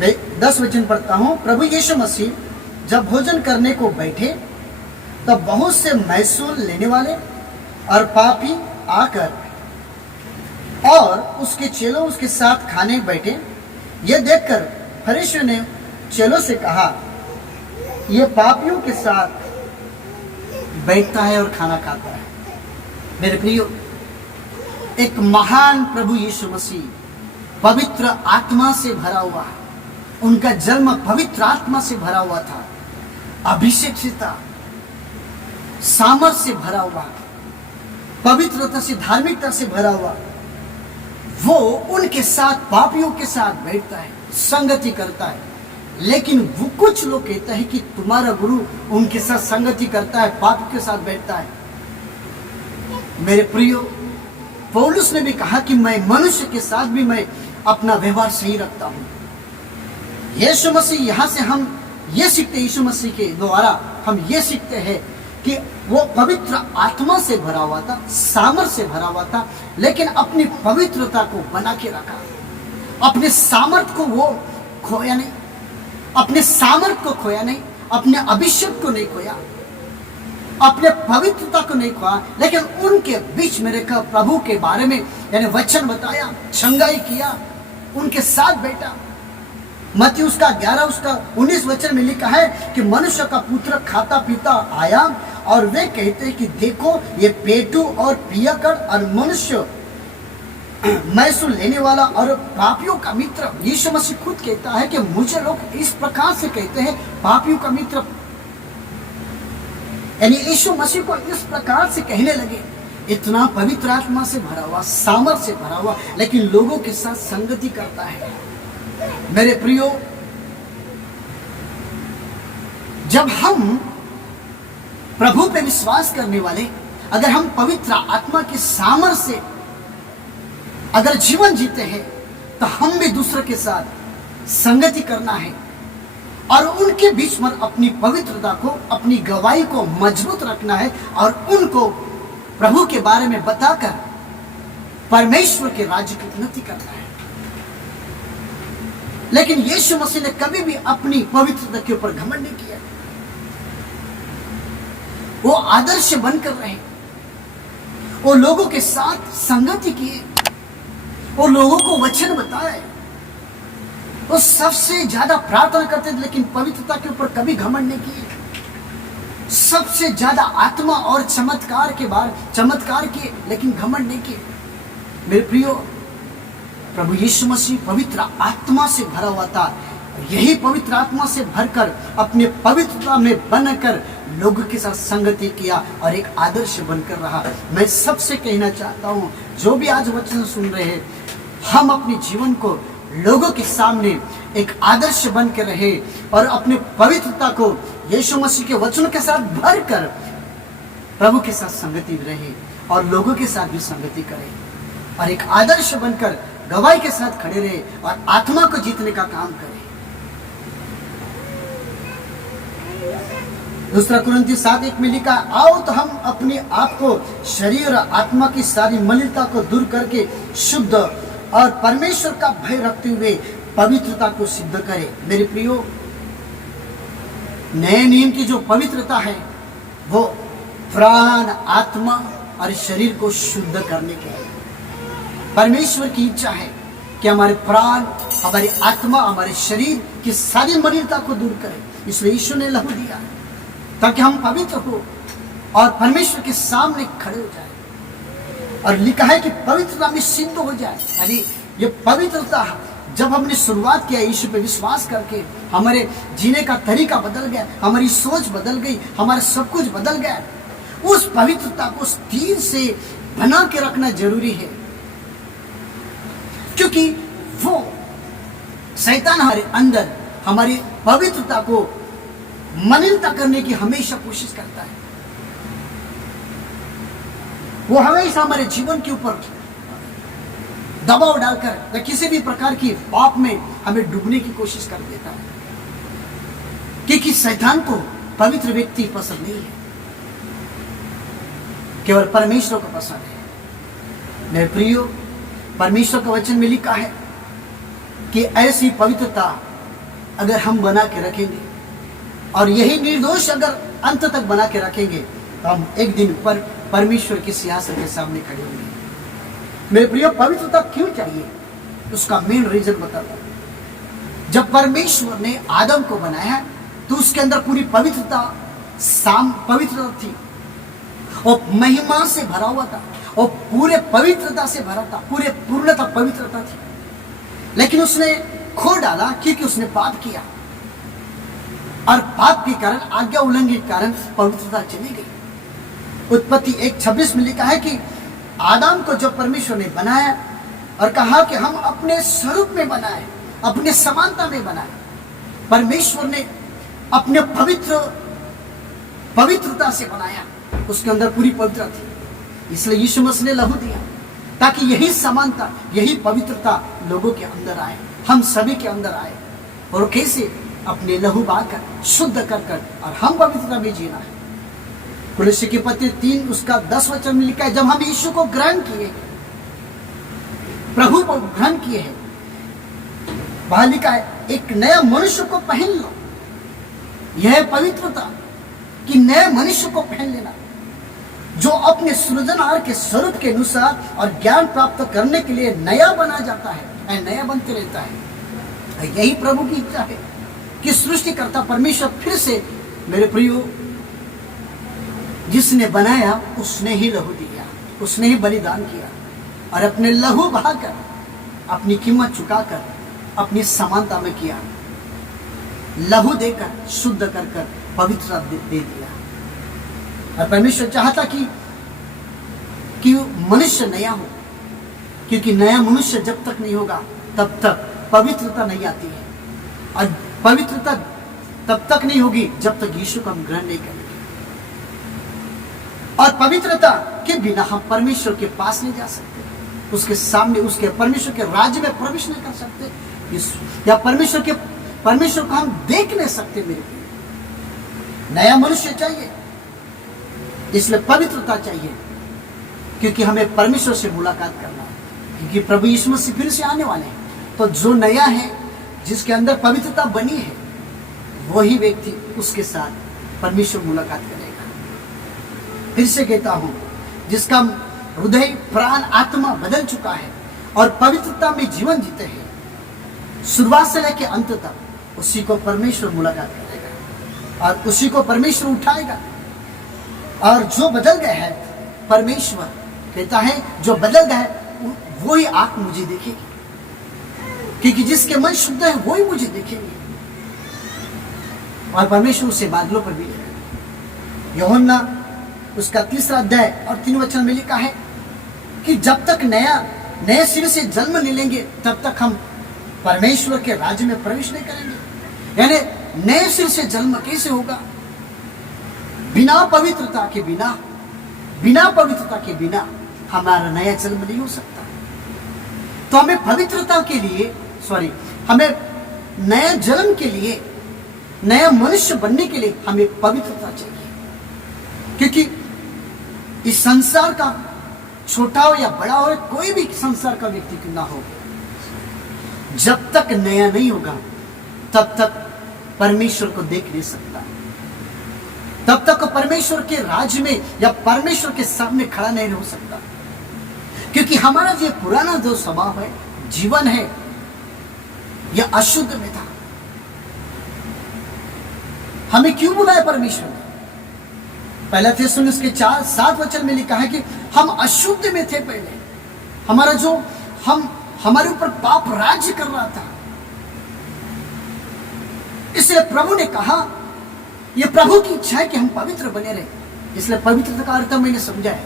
मैं 10 वचन पढ़ता हूं। प्रभु यीशु मसीह जब भोजन करने को बैठे तब बहुत से महसूल लेने वाले और पापी आकर और उसके चेलों उसके साथ खाने बैठे। यह देखकर फरीसियों ने चेलों से कहा, यह पापियों के साथ बैठता है और खाना खाता है। मेरे प्रियो, एक महान प्रभु यीशु मसीह पवित्र आत्मा से भरा हुआ है। उनका जन्म पवित्र आत्मा से भरा हुआ था, अभिषेक से था, सामर्थ से भरा हुआ, पवित्रता से, धार्मिकता से भरा हुआ। वो उनके साथ, पापियों के साथ बैठता है, संगति करता है। लेकिन वो कुछ लोग कहते हैं कि तुम्हारा गुरु उनके साथ संगति करता है, पाप के साथ बैठता है। मेरे प्रियो, पौलुस ने भी कहा कि मैं मनुष्य के साथ भी मैं अपना व्यवहार सही रखता हूं। यीशु मसीह, यहां से हम ये सीखते, यीशु मसीह के द्वारा हम ये सीखते हैं कि वो पवित्र आत्मा से भरा हुआ था, सामर्थ से भरा हुआ था, लेकिन अपनी पवित्रता को बना के रखा। अपने सामर्थ को वो खोया नहीं, अपने सामर्थ को खोया नहीं, अपने अभिषेक को नहीं खोया, अपने पवित्रता को नहीं खोया, लेकिन उनके बीच में रहकर प्रभु के बारे में यानी वचन बताया, चंगाई किया, उनके साथ बैठा। मत्ती उसका 11 उसका 19 वचन में लिखा है कि मनुष्य का पुत्र खाता पीता आया और वे कहते हैं कि देखो ये पेटू और पियक्कड़ और मनुष्य महसूल लेने वाला और पापियों का मित्र। यीशु मसीह खुद कहता है कि मुझे लोग इस प्रकार से कहते हैं, पापियों का मित्र। यानी यीशु मसीह को इस प्रकार से कहने लगे, इतना पवित्र आत्मा से भरा हुआ, सामर्थ से भरा हुआ, लेकिन लोगों के साथ संगति करता है। मेरे प्रियो, जब हम प्रभु पे विश्वास करने वाले, अगर हम पवित्र आत्मा के सामर्थ से अगर जीवन जीते हैं, तो हम भी दूसरों के साथ संगति करना है और उनके बीच में अपनी पवित्रता को, अपनी गवाही को मजबूत रखना है और उनको प्रभु के बारे में बताकर परमेश्वर के राज्य की उन्नति करना है। लेकिन यीशु मसीह ने कभी भी अपनी पवित्रता के ऊपर घमंड नहीं किया। वो आदर्श बनकर रहे, वो लोगों के साथ संगति किए, वो लोगों को वचन बताए, वो सबसे ज्यादा प्रार्थना करते थे लेकिन पवित्रता के ऊपर कभी घमंड नहीं किए। सबसे ज्यादा आत्मा और चमत्कार किए लेकिन घमंड नहीं किए। मेरे प्रियो, प्रभु यीशु मसीह पवित्र आत्मा से भरा हुआ था। यही पवित्र आत्मा से भरकर अपने पवित्रता में बनकर लोगों के साथ संगति किया और एक आदर्श बनकर रहा। मैं सबसे कहना चाहता हूँ, जो भी आज वचन सुन रहे हैं, हम अपने जीवन को लोगों के सामने एक आदर्श बन के रहे और अपने पवित्रता को यीशु मसीह के वचनों के साथ भरकर प्रभु के साथ संगति रहे और लोगों के साथ भी संगति करें और एक आदर्श बनकर गवाही के साथ खड़े रहे और आत्मा को जीतने का काम करें। दूसरा कुरिन्थियों 7:1 में लिखा, आओ तो हम अपने आप को शरीर और आत्मा की सारी मलिनता को दूर करके शुद्ध और परमेश्वर का भय रखते हुए पवित्रता को सिद्ध करें। मेरे प्रियो, नए नियम की जो पवित्रता है वो प्राण, आत्मा और शरीर को शुद्ध करने के है। परमेश्वर की इच्छा है कि हमारे प्राण, हमारी आत्मा, हमारे शरीर की सारी मलिनता को दूर करें। इसलिए यीशु ने लहू दिया ताकि हम पवित्र हो और परमेश्वर के सामने खड़े हो जाए। और लिखा है कि पवित्रता में सिद्ध हो जाए। यानी ये पवित्रता जब हमने शुरुआत किया यीशु पे विश्वास करके, हमारे जीने का तरीका बदल गया, हमारी सोच बदल गई, हमारा सब कुछ बदल गया। उस पवित्रता को स्थिर से बना के रखना जरूरी है, क्योंकि वो शैतान हमारे अंदर हमारी पवित्रता को मलिनता करने की हमेशा कोशिश करता है। वो हमेशा हमारे जीवन के ऊपर दबाव डालकर या किसी भी प्रकार की पाप में हमें डूबने की कोशिश कर देता है, क्योंकि शैतान को पवित्र व्यक्ति पसंद नहीं है, केवल परमेश्वर को पसंद है। मेरे प्रियो, परमेश्वर का वचन में लिखा है कि ऐसी पवित्रता अगर हम बना के रखेंगे और यही निर्दोष अगर अंत तक बना के रखेंगे तो हम एक दिन पर परमेश्वर के सिंहासन के सामने खड़े होंगे। मेरे प्रियो, पवित्रता क्यों चाहिए उसका मेन रीजन बताता हूं। जब परमेश्वर ने आदम को बनाया तो उसके अंदर पूरी पवित्रता थी और महिमा से भरा हुआ था और पूरे पवित्रता से भरा था, पूरे पूर्णता पवित्रता थी। लेकिन उसने खो डाला क्योंकि उसने पाप किया और पाप के कारण, आज्ञा उल्लंघन के कारण पवित्रता चली गई। उत्पत्ति 1:26 में लिखा है कि आदम को जब परमेश्वर ने बनाया और कहा कि हम अपने स्वरूप में बनाए, अपने समानता में बनाए, परमेश्वर ने अपने पवित्रता से बनाया, उसके अंदर पूरी पवित्रता थी। इसलिए यीशु मसीह ने लहू दिया ताकि यही समानता, यही पवित्रता लोगों के अंदर आए, हम सभी के अंदर आए। और कैसे? अपने लहू बहाकर, शुद्ध कर और हम पवित्रता में जीना है। कुलस्सी के पत्र 3 उसका 10 वचन में लिखा है, जब हम यीशु को ग्रहण किए, प्रभु को ग्रहण किए हैं, वहां लिखा है एक नया मनुष्य को पहन लो। यह पवित्रता कि नए मनुष्य को पहन लेना जो अपने सृजनहार के स्वरूप के अनुसार और ज्ञान प्राप्त करने के लिए नया बना जाता है, नया बनते रहता है। यही प्रभु की इच्छा है कि सृष्टिकर्ता परमेश्वर फिर से, मेरे प्रियो, जिसने बनाया उसने ही लहू दिया, उसने ही बलिदान किया और अपने लहू बहाकर, अपनी कीमत चुकाकर, अपनी समानता में किया, लहू देकर, शुद्ध कर पवित्रता दे दिया। और परमेश्वर चाहता कि मनुष्य नया हो, क्योंकि नया मनुष्य जब तक नहीं होगा तब तक पवित्रता नहीं आती है और पवित्रता तब तक नहीं होगी जब तक यीशु को हम ग्रहण नहीं करेंगे। और पवित्रता के बिना हम परमेश्वर के पास नहीं जा सकते, उसके सामने, उसके परमेश्वर के राज्य में प्रवेश नहीं कर सकते, या परमेश्वर को हम देख नहीं सकते। मेरे नया मनुष्य चाहिए, इसलिए पवित्रता चाहिए, क्योंकि हमें परमेश्वर से मुलाकात करना है, क्योंकि प्रभु यीशु मसीह फिर से आने वाले हैं। तो जो नया है, जिसके अंदर पवित्रता बनी है, वही व्यक्ति उसके साथ परमेश्वर मुलाकात करेगा। फिर से कहता हूं, जिसका हृदय, प्राण, आत्मा बदल चुका है और पवित्रता में जीवन जीते हैं, शुरुआत से लेकर अंत तक उसी को परमेश्वर मुलाकात करेगा और उसी को परमेश्वर उठाएगा। और जो बदल गए हैं, परमेश्वर कहता है जो बदल गए वो ही आंख मुझे देखेगी, क्योंकि जिसके मन शुद्ध है वो ही मुझे देखेंगे। और परमेश्वर उसे बादलों पर भी लेगा। यूहन्ना उसका 3 अध्याय और 3 वचन में लिखा है कि जब तक नए सिरे से जन्म नहीं लेंगे तब तक हम परमेश्वर के राज्य में प्रवेश नहीं करेंगे। यानी नए सिरे से जन्म कैसे होगा? बिना पवित्रता के बिना हमारा नया जन्म नहीं हो सकता। तो हमें पवित्रता के लिए हमें नया जन्म के लिए, नया मनुष्य बनने के लिए हमें पवित्रता चाहिए। क्योंकि इस संसार का छोटा हो या बड़ा हो, कोई भी संसार का व्यक्ति क्यों ना हो, जब तक नया नहीं होगा तब तक परमेश्वर को देख नहीं सकता, तब तक परमेश्वर के राज्य में या परमेश्वर के सामने खड़ा नहीं हो सकता। क्योंकि हमारा जो पुराना जो स्वभाव है, जीवन है, यह अशुद्ध में था। हमें क्यों बुलाया परमेश्वर ने? पहला थिस्सलुनीके के 4:7 वचन में लिखा है कि हम अशुद्ध में थे पहले, हमारे ऊपर पाप राज्य कर रहा था। इसलिए प्रभु ने कहा, यह प्रभु की इच्छा है कि हम पवित्र बने रहे। इसलिए पवित्रता का अर्थ मैंने समझा है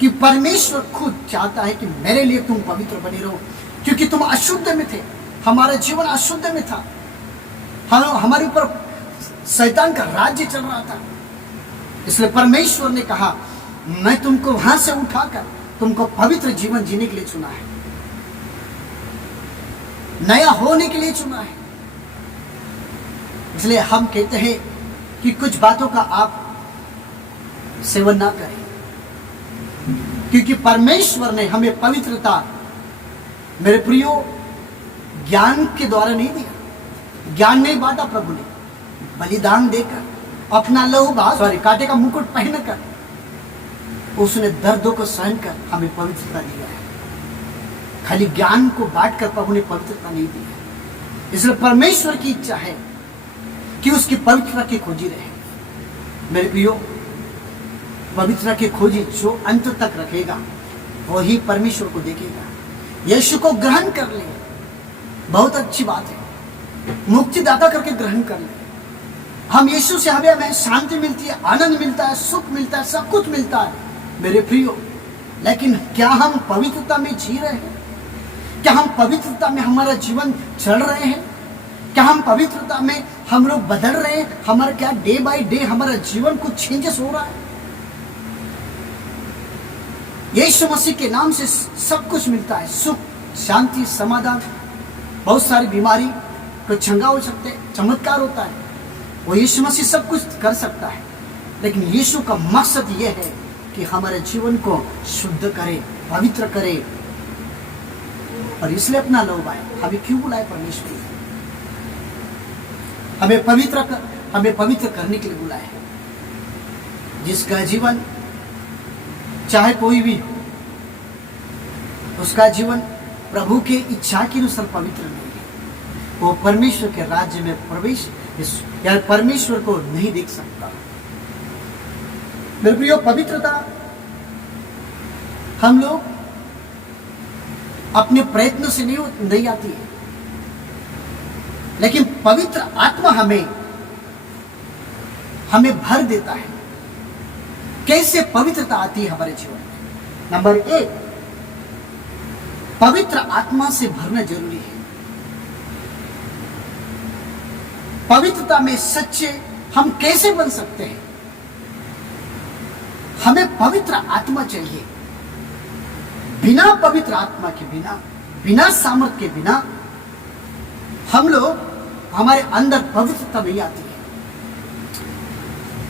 कि परमेश्वर खुद चाहता है कि मेरे लिए तुम पवित्र बने रहो, क्योंकि तुम अशुद्ध में थे, हमारा जीवन अशुद्ध में था, हमारे ऊपर शैतान का राज्य चल रहा था। इसलिए परमेश्वर ने कहा, मैं तुमको वहां से उठाकर तुमको पवित्र जीवन जीने के लिए चुना है, नया होने के लिए चुना है। इसलिए हम कहते हैं कि कुछ बातों का आप सेवन ना करें, क्योंकि परमेश्वर ने हमें पवित्रता, मेरे प्रियो, ज्ञान के द्वारा नहीं दिया। ज्ञान नहीं बांटा प्रभु ने, बलिदान देकर, अपना लहू कांटे का मुकुट पहनकर, उसने दर्दों को सहन कर हमें पवित्रता दिया है। खाली ज्ञान को बांटकर प्रभु ने पवित्रता नहीं दी है। इसलिए परमेश्वर की इच्छा है कि उसकी पवित्रता की खोजी रहे। मेरे प्रियो, पवित्रता की खोजी जो अंत तक रखेगा वही परमेश्वर को देखेगा। यीशु को ग्रहण कर ले, बहुत अच्छी बात है, मुक्तिदाता करके ग्रहण कर ले। हम यीशु से हमें शांति मिलती है, आनंद मिलता है, सुख मिलता है, सब कुछ मिलता है मेरे प्रियो। लेकिन क्या हम पवित्रता में जी रहे हैं? क्या हम पवित्रता में हमारा जीवन चल रहे हैं? क्या हम पवित्रता में हम लोग बदल रहे हैं? हमारा क्या डे बाय डे हमारा जीवन कुछ चेंजेस हो रहा है? यीशु मसीह के नाम से सब कुछ मिलता है, सुख, शांति, समाधान, बहुत सारी बीमारी को चंगा हो सकते हैं, चमत्कार होता है। वो यीशु मसीह सब कुछ कर सकता है, लेकिन यीशु का मकसद ये है कि हमारे जीवन को शुद्ध करे, पवित्र करे। और इसलिए अपना लोग आए, हमें क्यों बुलाए परमेश्वर? हमें पवित्र करने के लिए बुलाए। जिसका जीवन, चाहे कोई भी, उसका जीवन प्रभु के इच्छा के अनुसार पवित्र नहीं है, वो परमेश्वर के राज्य में प्रवेश या परमेश्वर को नहीं देख सकता। मेरे प्रियो, पवित्रता हम लोग अपने प्रयत्न से नहीं आती है, लेकिन पवित्र आत्मा हमें भर देता है। कैसे पवित्रता आती है हमारे जीवन में? नंबर 1, पवित्र आत्मा से भरना जरूरी है। पवित्रता में सच्चे हम कैसे बन सकते हैं? हमें पवित्र आत्मा चाहिए। बिना पवित्र आत्मा के बिना सामर्थ के बिना हम लोग, हमारे अंदर पवित्रता नहीं आती है।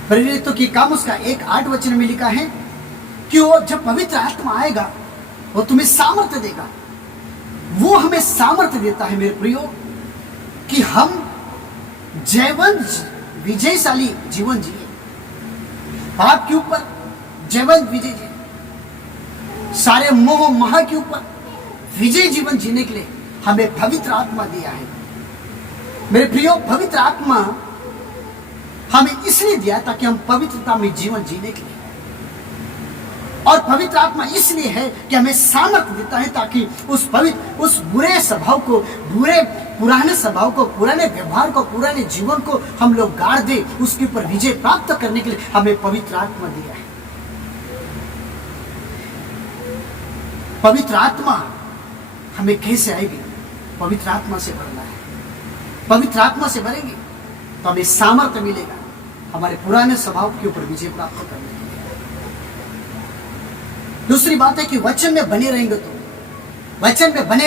प्रेरितों की काम उसका 1:8 वचन में लिखा है कि वो जब पवित्र आत्मा आएगा वो तुम्हें सामर्थ्य देगा। वो हमें सामर्थ्य देता है मेरे प्रियो कि हम विजयशाली जीवन जिए, पाप के ऊपर जीवन विजय जिए। सारे मोह माह के ऊपर विजय जीवन जीने के लिए हमें पवित्र आत्मा दिया है। मेरे प्रियो, पवित्र आत्मा हमें इसलिए दिया ताकि हम पवित्रता में जीवन जीने के लिए, और पवित्र आत्मा इसलिए है कि हमें सामर्थ्य देता है ताकि उस बुरे स्वभाव को, पुराने स्वभाव को, पुराने व्यवहार को, पुराने जीवन को हम लोग गाड़ दे, उसके ऊपर विजय प्राप्त करने के लिए हमें पवित्र आत्मा दिया है। पवित्र आत्मा हमें कैसे आएगी? पवित्र आत्मा से भरना है। पवित्र आत्मा से भरेंगे तो हमें सामर्थ्य मिलेगा हमारे पुराने स्वभाव के ऊपर विजय प्राप्त करने के लिए। दूसरी बात है कि वचन में बने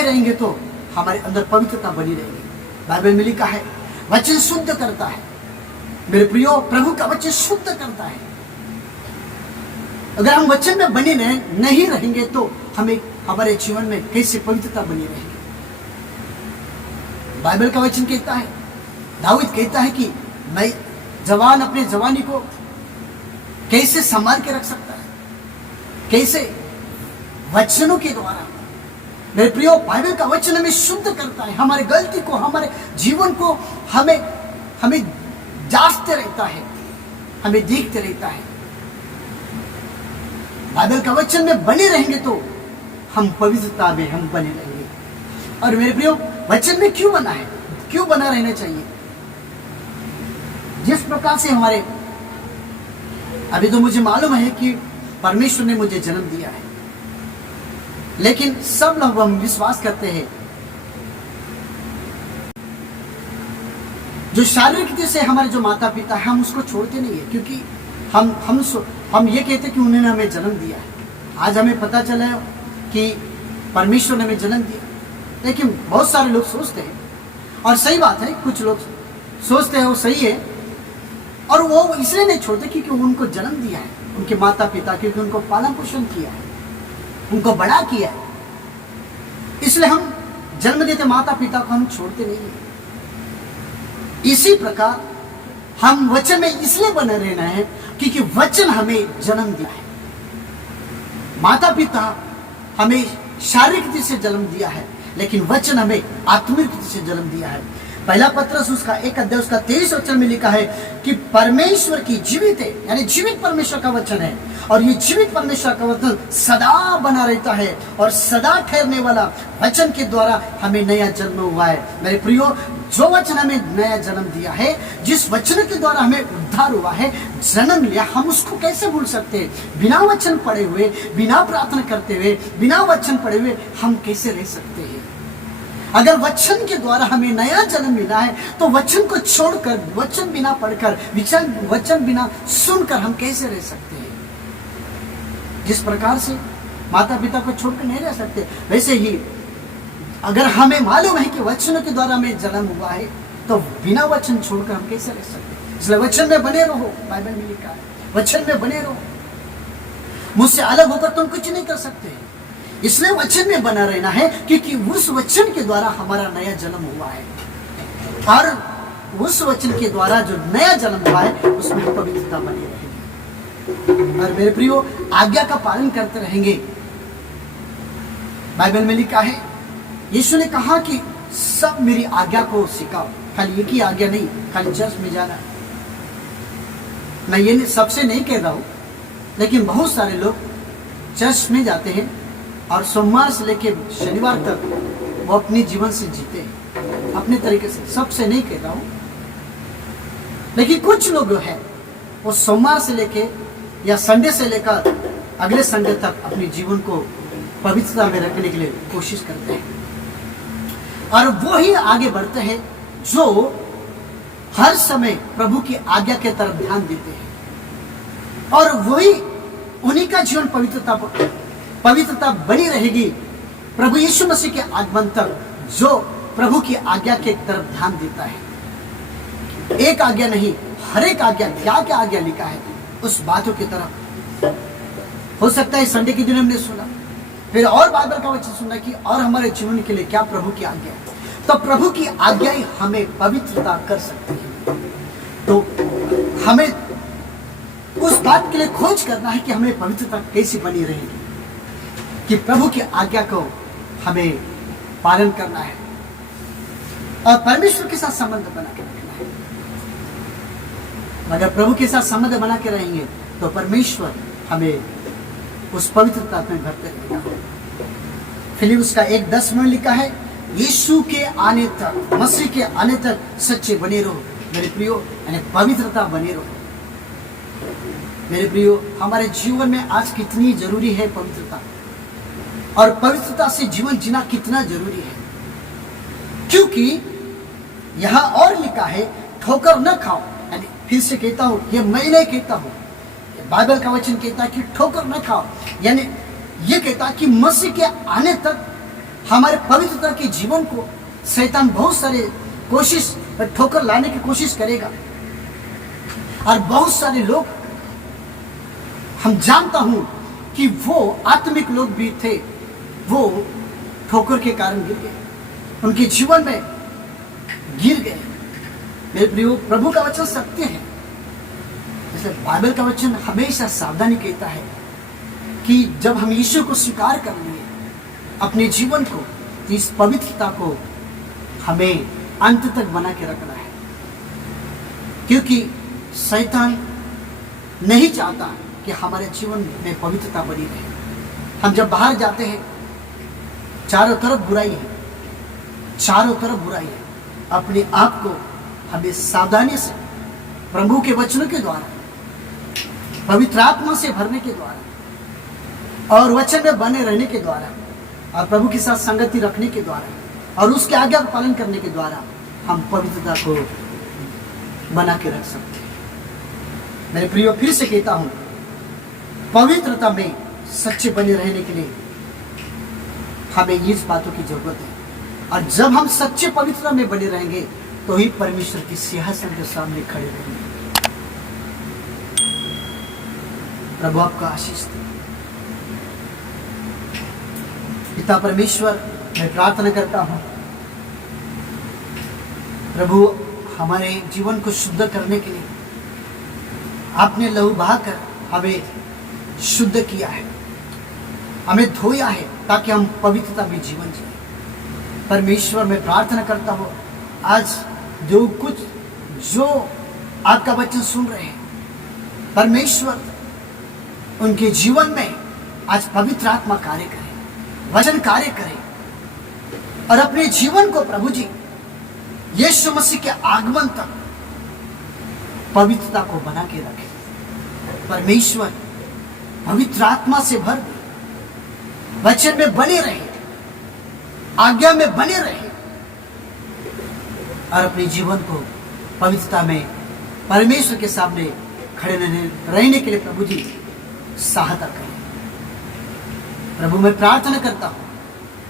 रहेंगे तो हमारे अंदर पवित्रता बनी रहेगी। बाइबल में लिखा है वचन शुद्ध करता है। मेरे प्रियो, प्रभु का वचन शुद्ध करता है। अगर हम वचन में बने नहीं रहेंगे तो हमें हमारे जीवन में कैसे पवित्रता बनी रहेगी? बाइबल का वचन कहता है, दाऊद कहता है कि मैं जवान अपने जवानी को कैसे संभाल के रख सकता है? कैसे? वचनों के द्वारा। मेरे प्रियो, बाइबल का वचन हमें शुद्ध करता है, हमारे गलती को, हमारे जीवन को हमें जांचते रहता है, हमें देखते रहता है। बाइबल का वचन में बने रहेंगे तो हम पवित्रता में हम बने रहेंगे। और मेरे प्रियो, वचन में क्यों बना है, क्यों बना रहना चाहिए? जिस प्रकार से हमारे, अभी तो मुझे मालूम है कि परमेश्वर ने मुझे जन्म दिया है, लेकिन सब लोग हम विश्वास करते हैं जो शारीरिक रीति से हमारे जो माता पिता है, हम उसको छोड़ते नहीं है, क्योंकि हम ये कहते कि उन्होंने हमें जन्म दिया है। आज हमें पता चला कि परमेश्वर ने हमें जन्म दिया, लेकिन बहुत सारे लोग सोचते हैं, और सही बात है, कुछ लोग सोचते हैं वो सही है, और वो इसलिए नहीं छोड़ते क्योंकि उनको जन्म दिया है उनके माता पिता, क्योंकि उनको पालन पोषण किया है, उनको बड़ा किया है, इसलिए हम जन्म देते माता पिता को हम छोड़ते नहीं है। इसी प्रकार हम वचन में इसलिए बने रहना है क्योंकि वचन हमें जन्म दिया है। माता पिता हमें शारीरिक रीति से जन्म दिया है, लेकिन वचन हमें आत्मिक रीति से जन्म दिया है। पहला पत्रस उसका 1 अध्याय उसका 23 वचन में लिखा है कि परमेश्वर की जीवित है, यानी जीवित परमेश्वर का वचन है, और ये जीवित परमेश्वर का वचन सदा बना रहता है, और सदा ठहरने वाला वचन के द्वारा हमें नया जन्म हुआ है। मेरे प्रियो, जो वचन हमें नया जन्म दिया है, जिस वचन के द्वारा हमें उद्धार हुआ है, जन्म लिया, हम उसको कैसे भूल सकते हैं? बिना वचन पढ़े हुए, बिना प्रार्थना करते हुए, बिना वचन पढ़े हुए हम कैसे रह सकते हैं? अगर वचन के द्वारा हमें नया जन्म मिला है तो वचन को छोड़कर, वचन बिना पढ़कर, वचन बिना सुनकर हम कैसे रह सकते हैं? जिस प्रकार से माता पिता को छोड़कर नहीं रह सकते, वैसे ही अगर हमें मालूम है कि वचन के द्वारा हमें जन्म हुआ है तो बिना वचन छोड़कर हम कैसे रह सकते हैं? इसलिए वचन में बने रहो। बाइबल में लिखा है वचन में बने रहो, मुझसे अलग होकर तुम कुछ नहीं कर सकते। इसलिए वचन में बना रहना है क्योंकि उस वचन के द्वारा हमारा नया जन्म हुआ है, और उस वचन के द्वारा जो नया जन्म हुआ है उसमें पवित्रता बनी रहेगी। और मेरे प्रियो, आज्ञा का पालन करते रहेंगे। बाइबल में लिखा है, यीशु ने कहा कि सब मेरी आज्ञा को सिखाओ। खाली एक ही आज्ञा नहीं, खाली चर्च में जाना। मैं ये सबसे नहीं कह रहा हूं, लेकिन बहुत सारे लोग चर्च में जाते हैं और सोमवार से लेकर शनिवार तक वो अपने जीवन से जीते हैं अपने तरीके से। सबसे नहीं कहता हूं, लेकिन कुछ लोग जो है वो सोमवार से लेके या संडे से लेकर अगले संडे तक अपने जीवन को पवित्रता में रखने के लिए कोशिश करते हैं, और वो ही आगे बढ़ते हैं जो हर समय प्रभु की आज्ञा के तरफ ध्यान देते हैं, और वही उन्हीं का जीवन पवित्रता बनी रहेगी प्रभु यीशु मसीह के आगमन तक, जो प्रभु की आज्ञा के तरफ ध्यान देता है। एक आज्ञा नहीं, हर एक आज्ञा, क्या क्या आज्ञा लिखा है उस बातों की तरफ। हो सकता है संडे के दिन हमने सुना, फिर और बाइबल का वचन सुना कि और हमारे जीवन के लिए क्या प्रभु की आज्ञा है, तो प्रभु की आज्ञा ही हमें पवित्रता कर सकती है। तो हमें उस बात के लिए खोज करना है कि हमें पवित्रता कैसी बनी रहेगी। कि प्रभु की आज्ञा को हमें पालन करना है और परमेश्वर के साथ संबंध बना के रखना है। अगर प्रभु के साथ संबंध बना के रहेंगे तो परमेश्वर हमें उस पवित्रता में भरते रहेगा। फिलिप्पियों का 1:10 में लिखा है, यीशु के आने तक, मसीह के आने तक सच्चे बने रहो मेरे प्रियो, यानी पवित्रता बने रहो मेरे प्रियो। हमारे जीवन में आज कितनी जरूरी है पवित्रता, और पवित्रता से जीवन जीना कितना जरूरी है, क्योंकि यहां और लिखा है ठोकर न खाओ। यानी फिर से कहता हूं, ये मैं नहीं कहता हूं, बाइबल का वचन कहता है कि ठोकर न खाओ। यानी ये कहता है कि मसीह के आने तक हमारे पवित्रता के जीवन को शैतान बहुत सारे कोशिश ठोकर लाने की कोशिश करेगा, और बहुत सारे लोग, हम जानता हूं कि वो आत्मिक लोग भी थे, वो ठोकर के कारण गिर गए, उनके जीवन में गिर गए। मेरे प्रियो, प्रभु का वचन सत्य है। इसलिए बाइबल का वचन हमेशा सावधानी कहता है कि जब हम यीशु को स्वीकार कर लेंगे अपने जीवन को, तो इस पवित्रता को हमें अंत तक बना के रखना है, क्योंकि शैतान नहीं चाहता कि हमारे जीवन में पवित्रता बनी रहे। हम जब बाहर जाते हैं, चारों तरफ बुराई है, चारों तरफ बुराई है। अपने आप को हमें सावधानी से प्रभु के वचनों के द्वारा, पवित्र आत्मा से भरने के द्वारा और वचन में बने रहने के द्वारा और प्रभु के साथ संगति रखने के द्वारा और उसके आज्ञा का पालन करने के द्वारा हम पवित्रता को बना के रख सकते हैं। मेरे प्रियो, फिर से कहता हूं, पवित्रता में सच्चे बने रहने के लिए हमें इस बातों की जरूरत है, और जब हम सच्चे पवित्रता में बने रहेंगे तो ही परमेश्वर की सिंहासन के सामने खड़े रहेंगे। प्रभु आपका आशीष दे। पिता परमेश्वर, मैं प्रार्थना करता हूं, प्रभु हमारे जीवन को शुद्ध करने के लिए आपने लहू बहाकर हमें शुद्ध किया है, हमें धोया है, ताकि हम पवित्रता में जीवन जिए। परमेश्वर, मैं प्रार्थना करता हूँ, आज जो आपका वचन सुन रहे हैं, परमेश्वर उनके जीवन में आज पवित्र आत्मा कार्य करे, वचन कार्य करे, और अपने जीवन को प्रभु जी यीशु मसीह के आगमन तक पवित्रता को बना के रखे। परमेश्वर पवित्र आत्मा से भर दे, वचन में बने रहे, आज्ञा में बने रहे, और अपने जीवन को पवित्रता में परमेश्वर के सामने खड़े रहने के लिए प्रभु जी सहायता करें। प्रभु, मैं प्रार्थना करता हूं,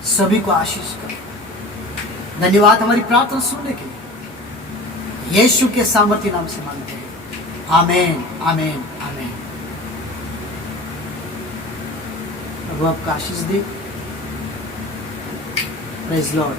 सभी को आशीष करें। धन्यवाद हमारी प्रार्थना सुनने के लिए, यीशु के सामर्थ्य नाम से मांगते हैं, आमेन, आमेन, आमेन। प्रभु आपका आशीष दे। Praise Lord.